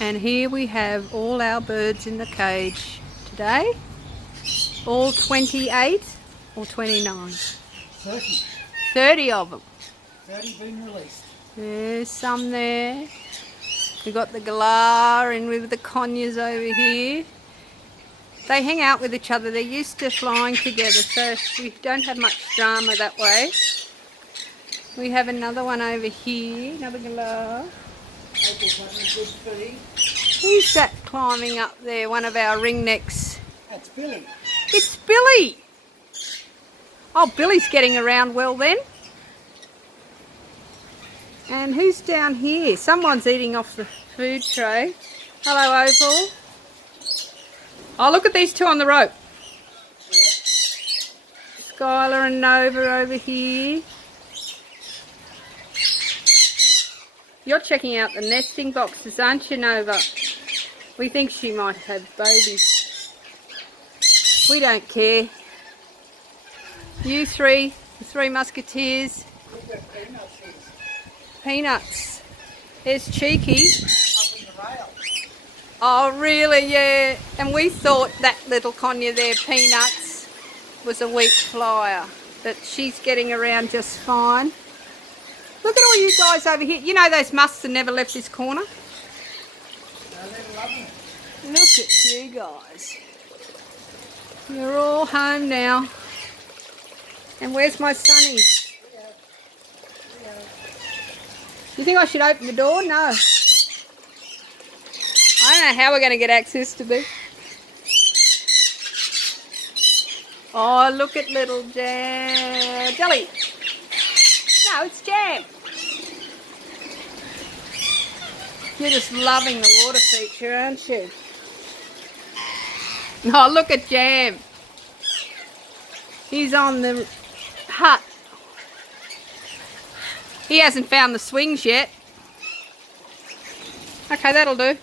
And here we have all our birds in the cage today. All 28 or 29? 30. 30 of them. 30 been released. There's some there. We've got the galah and with the conures over here. They hang out with each other. They're used to flying together, so we don't have much drama that way. We have another one over here, another galah. Who's that climbing up there? One of our ringnecks. That's Billy. It's Billy! Oh, Billy's getting around well then. And who's down here? Someone's eating off the food tray. Hello, Opal. Oh, look at these two on the rope. Skylar and Nova over here. You're checking out the nesting boxes, aren't you, Nova? We think she might have babies. We don't care. You three, the three musketeers. Peanuts. There's Cheeky. Up in the rail. Oh, really? Yeah. And we thought that little conure there, Peanuts, was a weak flyer. But she's getting around just fine. Look at all you guys over here. You know those musks have never left this corner? They're loving it. Look at you guys. You're all home now. And where's my Sonny? You think I should open the door? No. I don't know how we're going to get access to them. Oh, look at little Jelly. No, it's Jam. You're just loving the water feature, aren't you? Oh, look at Jam. He's on the hut. He hasn't found the swings yet. Okay, that'll do.